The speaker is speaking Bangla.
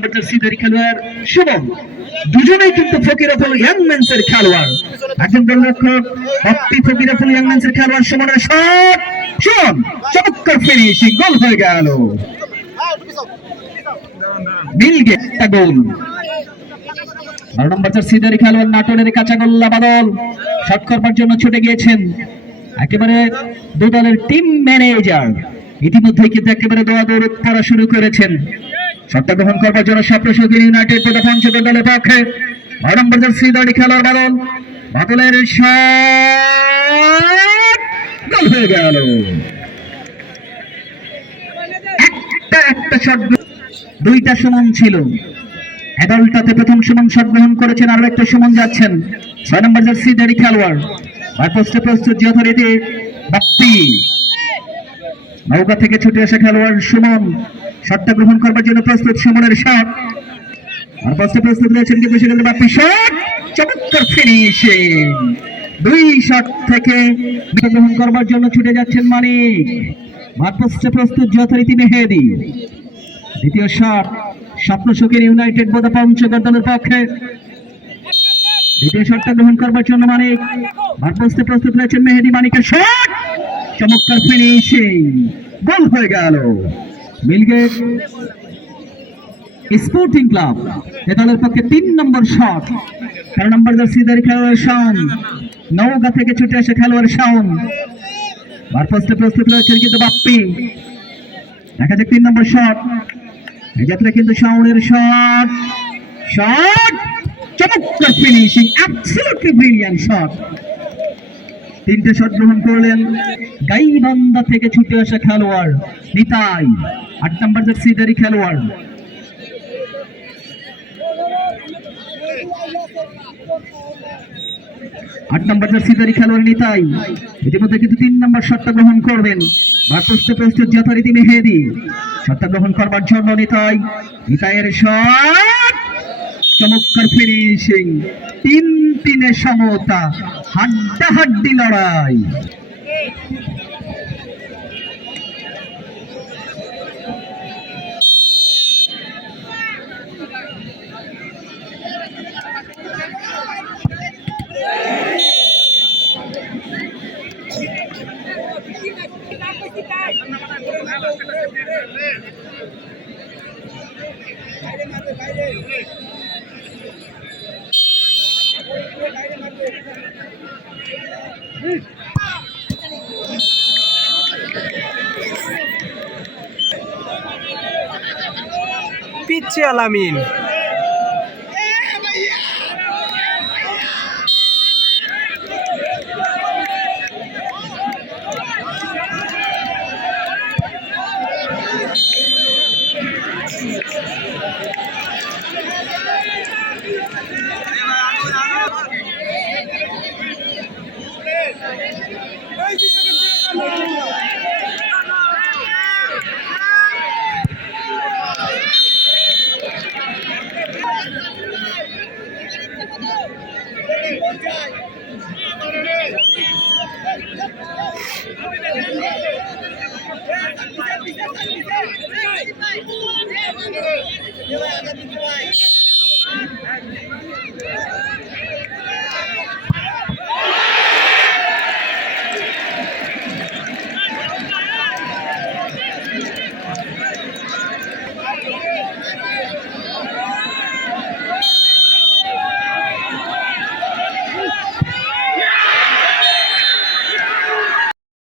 নম্বর জার্সিধারী খেলোয়াড় শুভম। দুজনেই কিন্তু ফকিরাফুল ইয়াং খেলোয়াড়। একজন গোলরক্ষক ভক্তি ফকিরাফুল ইয়াং খেলোয়াড় সুমনের শট। শুভম, চমৎকার ফিনিশিং গোল হয়ে গেল। মিলগে একটা গোল। বারো নম্বর জার্সিধারী খেলোয়াড় নাটোরের কাঁচা গোল্লা বাদল। শট করবার জন্য ছুটে গিয়েছেন একেবারে দু দলের টিম ম্যানেজার ইতিমধ্যে কিন্তু একেবারে দোয়া দৌড় করা শুরু করেছেন। শটটা গ্রহণ করবার জন্য সাপ্রসগির ইউনাইটেড প্রথম পঞ্চগড় দলের পক্ষে। বারো নম্বর জার্সিধারী খেলোয়াড় বাদল বাদলের গোল হয়ে গেল। একটা একটা দুইটা সমান ছিল। এগারোটাতে প্রথম সুমন শট গ্রহণ করেছেন আরও একটা সুমন যাচ্ছেন। ছয় নম্বর জার্সি দাড়ি খেলোয়াড় আর পোস্টে প্রস্তুত যথারীতি বাপ্পি। নৌকা থেকে ছুটে আসা খেলোয়াড় সুমন। শটটা গ্রহণ করবার জন্য প্রস্তুত সুমনের শট। আর পোস্টে প্রস্তুত রয়েছেন কিন্তু সেখানে বাপ্পি শট। চমৎকার ফিনিশিং দুই শট থেকে গ্রহণ করবার জন্য ছুটে যাচ্ছেন মানিক। মাঠ প্রস্তুত যথারীতি মেহেদি। দ্বিতীয় শট, স্বপ্ন সুখের ইউনাইটেড বোধা পঞ্চগড় দলের পক্ষে। দ্বিতীয় শটটা গ্রহণ করবার জন্য মানিক। মারপোস্টে প্রস্তুত রয়েছেন মেহেদি মানিকের শট। চমৎকার ফিনিশিং গোল হয়ে গেল। মিলগেট স্পোর্টিং ক্লাব এ দলের পক্ষে তিন নম্বর শট তেরো নম্বর জার্সিদারি খেলোয়াড় শাওন। নৌকা থেকে ছুটে আসে খেলোয়াড় শাওন। মারপোস্টে প্রস্তুত রয়েছেন কিন্তু বাপ্পি। দেখা যাক তিন নম্বর শট এই যাত্রা কিন্তু শাওনের শট শট চমৎকার ফিনিশিং অ্যাবসলিউটলি ব্রিলিয়ান্ট শট তিনটে শট গ্রহণ করলেন। গাইবান্ধা থেকে ছুটে আসা খেলোয়াড় নিতাই, আট নম্বর জার্সিদারি খেলোয়াড়। আট নম্বর জার্সিদারি খেলোয়াড় নিতাই। ইতিমধ্যে কিন্তু তিন নম্বর শটটা গ্রহণ করবেন। ভারপ্রস্ত প্রস্তুত যথারীতি মেহেদি। শটটা গ্রহণ করবার জন্য নিতাই, নিতাইয়ের শট। চমৎকার ফিনিশিং। তিন তিনে সমতা হাড্ডাহাড্ডি লড়াই। Pitche Alamin. Yeah.